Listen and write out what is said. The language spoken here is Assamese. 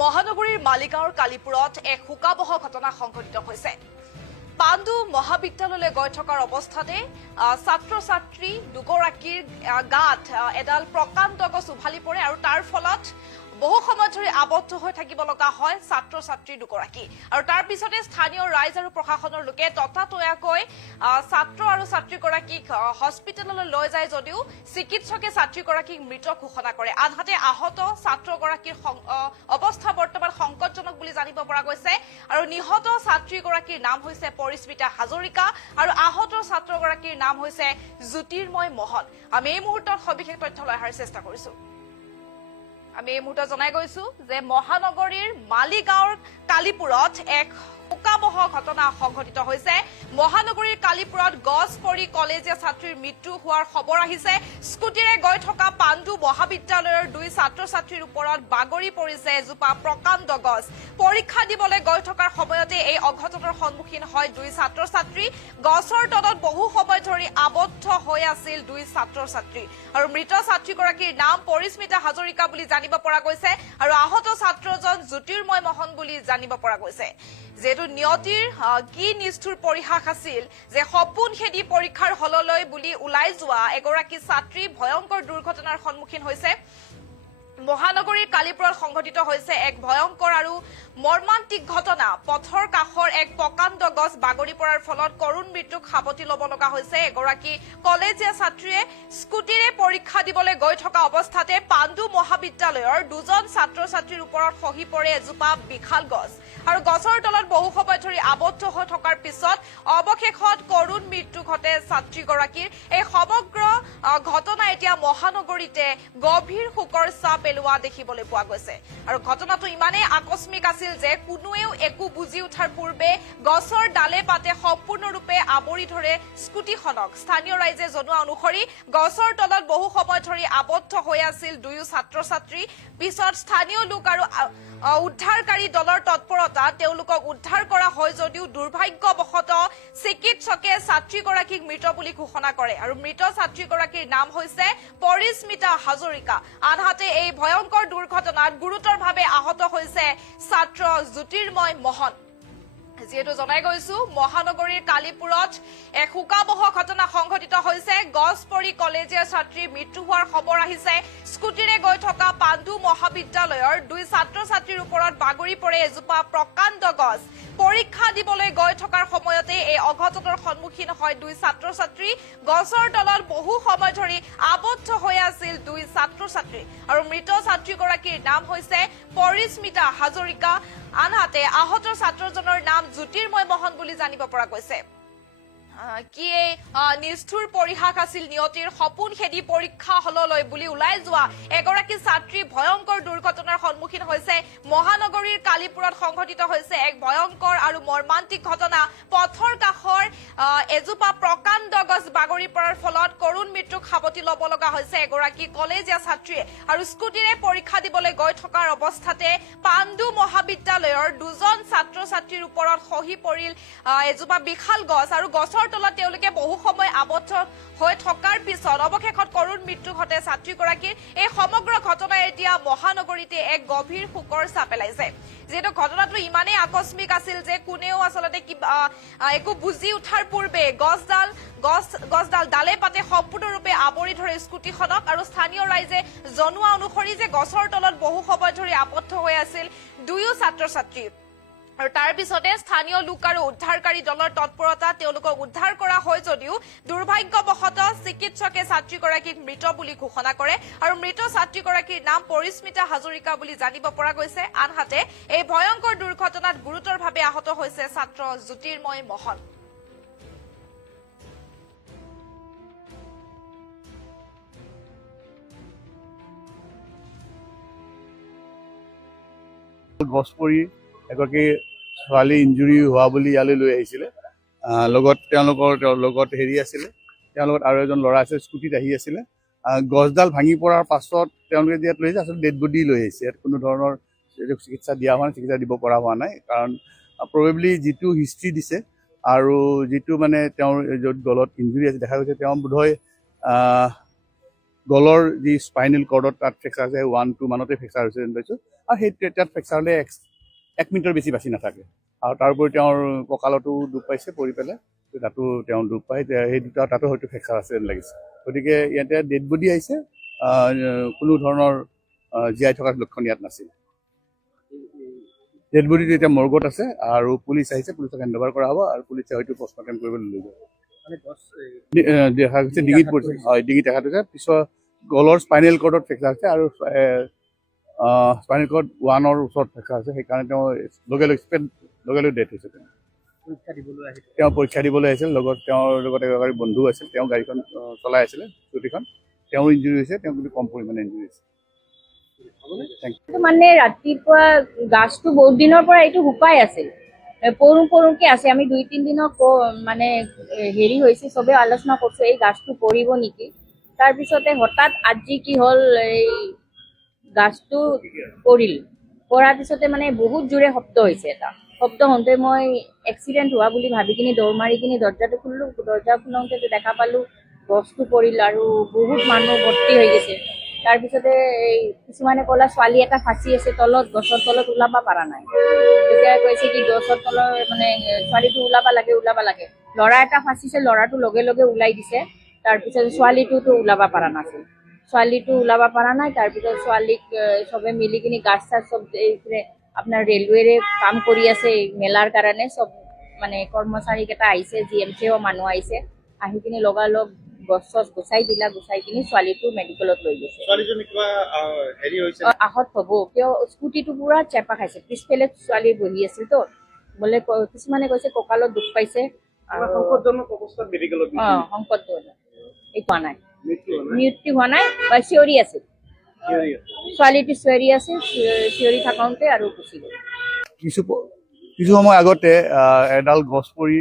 মহানগৰীৰ মালিগাঁৱৰ কালিপুৰত এক শোকাবহ ঘটনা সংঘটিত হৈছে। পাণ্ডু মহাবিদ্যালয়লৈ গৈ থকাৰ অৱস্থাতে ছাত্ৰ ছাত্ৰী দুগৰাকীৰ গাত এডাল প্ৰকাণ্ড গছ উভালি পৰে আৰু তাৰ ফলত বহু সময় ধৰি আবদ্ধ হৈ থাকিব লগা হয় ছাত্ৰ ছাত্ৰী দুগৰাকী। আৰু তাৰ পিছতে স্থানীয় ৰাইজ আৰু প্ৰশাসনৰ লোকে ততাতৈয়াকৈ ছাত্ৰ আৰু ছাত্ৰীগৰাকীক হস্পিটেললৈ লৈ যায় যদিও চিকিৎসকে ছাত্ৰীগৰাকীক মৃত ঘোষণা কৰে। আনহাতে আহত ছাত্ৰগৰাকীৰ অৱস্থা বৰ্তমান সংকটজনক বুলি জানিব পৰা গৈছে। আৰু নিহত ছাত্ৰীগৰাকীৰ নাম হৈছে পৰিস্মিতা হাজৰিকা আৰু আহত ছাত্ৰগৰাকীৰ নাম হৈছে জ্যোতিৰ্ময় মহন। আমি এই মুহূৰ্তত সবিশেষ তথ্য লৈ অহাৰ চেষ্টা কৰিছো। আমি এই মুহূৰ্তত জনাই গৈছো যে মহানগৰীৰ মালিগাঁৱৰ কালিপুৰত এক শোকাবহ ঘটনা সংঘটিত হৈছে। মহানগৰীৰ কালিপুৰত গছ পৰি কলেজীয়া ছাত্ৰীৰ মৃত্যু হোৱাৰ খবৰ আহিছে। স্কুটিৰে গৈ থকা পাণ্ডু মহাবিদ্যালয়ৰ দুই ছাত্ৰ ছাত্ৰীৰ ওপৰত বাগৰি পৰিছে এজোপা প্ৰকাণ্ড গছ। পৰীক্ষা দিবলৈ গৈ থকাৰ সময়তে এই অঘটনৰ সন্মুখীন হয় দুই ছাত্ৰ ছাত্ৰী। গছৰ তলত বহু সময় ধৰি আবদ্ধ হৈ আছিল দুই ছাত্ৰ ছাত্ৰী। আৰু মৃত ছাত্ৰীগৰাকীৰ নাম পৰিস্মিতা হাজৰিকা বুলি জানিব পৰা গৈছে আৰু আহত ছাত্ৰজন জ্যোতিৰ্ময় মহন বুলি জানিব পৰা গৈছে। যেহেতু নিয়তিৰ কি নিষ্ঠুৰ পৰিহাস আছিল যে সপোন খেদি পৰীক্ষাৰ হললৈ বুলি ওলাই যোৱা এগৰাকী ছাত্ৰী ভয়ংকৰ দুৰ্ঘটনাৰ সন্মুখীন হৈছে। মহানগৰীৰ কালিপুৰত সংঘটিত হৈছে এক ভয়ংকৰ আৰু মৰ্মান্তিক ঘটনা। পথৰ কাষৰ এক প্ৰকাণ্ড গছ বাগৰি পৰাৰ ফলত কৰুণ মৃত্যুক সাৱটি ল'ব লগা হৈছে এগৰাকী কলেজীয়া ছাত্ৰীয়ে। স্কুটিৰে পৰীক্ষা দিবলৈ গৈ থকা অৱস্থাতে পাণ্ডু মহাবিদ্যালয়ৰ দুজন ছাত্ৰ ছাত্ৰীৰ ওপৰত খহি পৰে এজোপা বিশাল গছ। আৰু গছৰ তলত বহু সময় ধৰি আবদ্ধ হৈ থকাৰ পিছত অৱশেষত কৰুণ মৃত্যু ঘটে ছাত্ৰীগৰাকীৰ। এই সমগ্ৰ ঘটনা এতিয়া মহানগৰীতে গভীৰ শোকৰ ছাপ পেলোৱা দেখিবলৈ পোৱা গৈছে। আৰু ঘটনাটো ইমানেই আকস্মিক আছিল যে কোনোৱেও একো বুজি উঠাৰ পূৰ্বে গছৰ ডালে পাতে সম্পূৰ্ণৰূপে আৱৰি ধৰে স্কুটিখনক। স্থানীয় ৰাইজে জনোৱা অনুসৰি গছৰ তলত বহু সময় ধৰি আবদ্ধ হৈ আছিল দুয়ো ছাত্ৰ ছাত্ৰী। পিছত স্থানীয় লোক আৰু উদ্ধাৰকাৰী দলৰ তৎপৰতাত তেওঁলোকক উদ্ধাৰ কৰা হয় যদিও দুৰ্ভাগ্যবশতঃ চিকিৎসকে ছাত্ৰীগৰাকীক মৃত বুলি ঘোষণা কৰে। আৰু মৃত ছাত্ৰীগৰাকীৰ নাম হৈছে পৰিস্মিতা হাজৰিকা। আনহাতে এই ভয়ংকৰ দুৰ্ঘটনাত গুৰুতৰভাৱে আহত হৈছে ছাত্ৰ জ্যোতিৰ্ময় মহন। যিহেতু জনাই গৈছো মহানগৰীৰ কালিপুৰত এক শোকাবহ ঘটনা সংঘটিত হৈছে। গছ পৰি কলেজীয়া ছাত্ৰীৰ মৃত্যু হোৱাৰ খবৰ আহিছে। স্কুটিৰে গৈ থকা পাণ্ডু মহাবিদ্যালয়ৰ দুই ছাত্ৰ ছাত্ৰীৰ ওপৰত বাগৰি পৰে এজোপা প্ৰকাণ্ড গছ। পৰীক্ষা দিবলৈ গৈ থকাৰ সময়তে এই অঘটনৰ সন্মুখীন হয় দুই ছাত্ৰ ছাত্ৰী। গছৰ তলত বহু সময় ধৰি আবদ্ধ হৈ আছিল দুই ছাত্ৰ ছাত্ৰী। আৰু মৃত ছাত্ৰীগৰাকীৰ নাম হৈছে পৰিস্মিতা হাজৰিকা। আনহাতে আহত ছাত্ৰজনৰ নাম জ্যোতিৰ্ময় মহন বুলি জানিব পৰা গৈছে। কি নিষ্ঠুৰ পৰিহাস আছিল নিয়তিৰ সপোন খেদি পৰীক্ষা হললৈ বুলি ওলাই যোৱা এগৰাকী ছাত্ৰী ভয়ংকৰ দুৰ্ঘটনাৰ সন্মুখীন হৈছে। মহানগৰীৰ কালিপুৰত সংঘটিত হৈছে এক ভয়ংকৰ আৰু মৰ্মান্তিক ঘটনা। পথৰ কাষৰ এজোপা প্ৰকাণ্ড গছ বাগৰি পৰাৰ ফলত কৰুণ মৃত্যুক সাৱটি ল'ব লগা হৈছে এগৰাকী কলেজীয়া ছাত্ৰীয়ে। আৰু স্কুটিৰে পৰীক্ষা দিবলৈ গৈ থকাৰ অৱস্থাতে পাণ্ডু মহাবিদ্যালয়ৰ দুজন ছাত্ৰ ছাত্ৰীৰ ওপৰত খহি পৰিল এজোপা বিশাল গছ। আৰু গছৰ তলত তেওঁলোকে বহু সময় আবদ্ধ হৈ থকাৰ পিছত অৱশেষত কৰুণ মৃত্যু ঘটে ছাত্ৰীগৰাকীৰ। এই সমগ্ৰ ঘটনাই এতিয়া মহানগৰীতে এক গভীৰ শোকৰ ছাপ পেলাইছে। যিহেতু ঘটনাটো ইমানেই আকস্মিক আছিল যে কোনেও আচলতে একো বুজি উঠাৰ পূৰ্বে গছডাল ডালে পাতে সম্পূৰ্ণৰূপে আৱৰি ধৰে স্কুটিখনক। আৰু স্থানীয় ৰাইজে জনোৱা অনুসৰি যে গছৰ তলত বহু সময় ধৰি আবদ্ধ হৈ আছিল দুয়ো ছাত্ৰ ছাত্ৰী। আৰু তাৰ পিছতে স্থানীয় লোক আৰু উদ্ধাৰকাৰী দলৰ তৎপৰতা তেওঁলোকক উদ্ধাৰ কৰা হয় যদিও দুৰ্ভাগ্যবশতঃ চিকিৎসকে ছাত্ৰীগৰাকীক মৃত বুলি ঘোষণা কৰে। আৰু মৃত ছাত্ৰীগৰাকীৰ নাম পৰিস্মিতা হাজৰিকা বুলি জানিব পৰা গৈছে। আনহাতে এই ভয়ংকৰ দুৰ্ঘটনাত গুৰুতৰভাৱে আহত হৈছে ছাত্ৰ জ্যোতিৰ্ময় মহন। গছ পৰি এগৰাকী ছোৱালী ইঞ্জুৰি হোৱা বুলি ইয়ালৈ লৈ আহিছিলে। তেওঁলোকৰ লগত আছিলে, তেওঁৰ লগত আৰু এজন ল'ৰা আছিল, স্কুটিত আহি আছিলে। গছডাল ভাঙি পৰাৰ পাছত তেওঁলোকে ইয়াত লৈ আহিছে। আচলতে ডেড বডি লৈ আহিছে। ইয়াত কোনো ধৰণৰ চিকিৎসা দিয়া হোৱা নাই, চিকিৎসা দিব পৰা হোৱা নাই। কাৰণ প্ৰবেবলি যিটো হিষ্ট্ৰী দিছে আৰু যিটো মানে তেওঁৰ য'ত গলত ইঞ্জুৰি আছে দেখা গৈছে তেওঁ বোধহয় গলৰ যি স্পাইনেল কৰ্ডত তাত ফ্ৰেকচাৰ আছে 1-2 মানতে ফ্ৰেকচাৰ হৈছে যেন পাইছোঁ আৰু সেই তাত ফ্ৰেকচাৰ হ'লে 1 মিনিটৰ বেছি বাচি নাথাকে আৰু তাৰোপৰি তেওঁৰ কঁকালতো দুখ পাইছে পৰি পেলাই তাতো তেওঁ দুখ পায় সেই দুটা তাতো হয়তো ফ্ৰেকচাৰ আছে যেন লাগিছে গতিকে ইয়াতে ডেড বডি আহিছে কোনো ধৰণৰ জীয়াই থকাৰ লক্ষণ ইয়াত নাছিল ডেড বডিটো এতিয়া মৰ্গত আছে আৰু পুলিচ আহিছে পুলিচক হেণ্ডঅভাৰ কৰা হ'ব আৰু পুলিচে হয়তো পষ্টমৰ্টেম কৰিবলৈ লৈ যাব দেখা গৈছে ডিঙিত পৰিছে হয় ডিঙিত দেখা গৈছে পিছত গলৰ স্পাইনেল কৰ্ডত ফ্ৰেকচাৰ আছে আৰু স্পাইনেল কৰ্ড 1ৰ ওচৰত ফ্ৰেকচাৰ আছে সেইকাৰণে তেওঁ লগে লগে ডেথ হৈছে তেওঁ পৰীক্ষা দিবলৈ আহিছিল লগত তেওঁৰ লগত এগৰাকী বন্ধু আছিল তেওঁ গাড়ীখন চলাই আছিলে স্কুটিখন তেওঁৰ ইঞ্জুৰি হৈছে তেওঁ কিন্তু কম পৰিমাণে ইঞ্জুৰি হৈছে মানে ৰাতিপুৱা গাছটো বহুত দিনৰ পৰা এইটো শুকাই আছিল পৰুকে আছে আমি 2-3 দিনৰ মানে হেৰি হৈছে চবে আলোচনা কৰিছো এই গাছটো পৰিব নেকি তাৰপিছতে হঠাৎ আজি কি হ'ল এই গাছটো পৰাৰ পিছতে মানে বহুত জোৰে শব্দ হৈছে এটা শব্দ হওঁতে মই এক্সিডেণ্ট হোৱা বুলি ভাবি কিনি দৌৰ মাৰি কিনি দৰ্জাটো খুলিলোঁ দৰ্জা খোলোতে দেখা পালোঁ গছটো পৰিল আৰু বহুত মানুহ ভৰ্তি হৈ গৈছে তাৰপিছতে কিছুমানে ক'লা ছোৱালী এটা ফাঁচি আছে তলত গছৰ তলত ওলাব পৰা নাই তেতিয়া কৈছে কি গছৰ তলৰ মানে ছোৱালীটো ওলাব লাগে ল'ৰা এটা ফাঁচিছে ল'ৰাটো লগে লগে ওলাই দিছে তাৰপিছত ছোৱালীটোতো ওলাব পৰা নাছিল ছোৱালীটো ওলাব পৰা নাই তাৰপিছত ছোৱালীক চবে মিলি কিনি গাছ চাছ চব এইফালে আপোনাৰ ৰেলৱেৰে কাম কৰি আছে মেলাৰ কাৰণে চব মানে কৰ্মচাৰীকেইটা আহিছে GMCও মানুহ আহিছে আহি কিনি লগালগ গছ চছ গুচাই কিনি ছোৱালীটো মেডিকেলত লৈ গৈছে আহত হ'ব কিয় স্কুটিটো পুৰা চেপা খাইছে পিছফালে ছোৱালী বহি আছিল তো বোলে কিছুমানে কৈছে কঁকালত দুখ পাইছে সংকটজনক একো হোৱা নাই মৃত্যু হোৱা নাই বা চিঞৰি আছিল ছোৱালীটো চিঞৰি আছে চিঞৰি থাকোঁতে আৰু গুচি গ'ল কিছু সময় আগতে এডাল গছ পৰি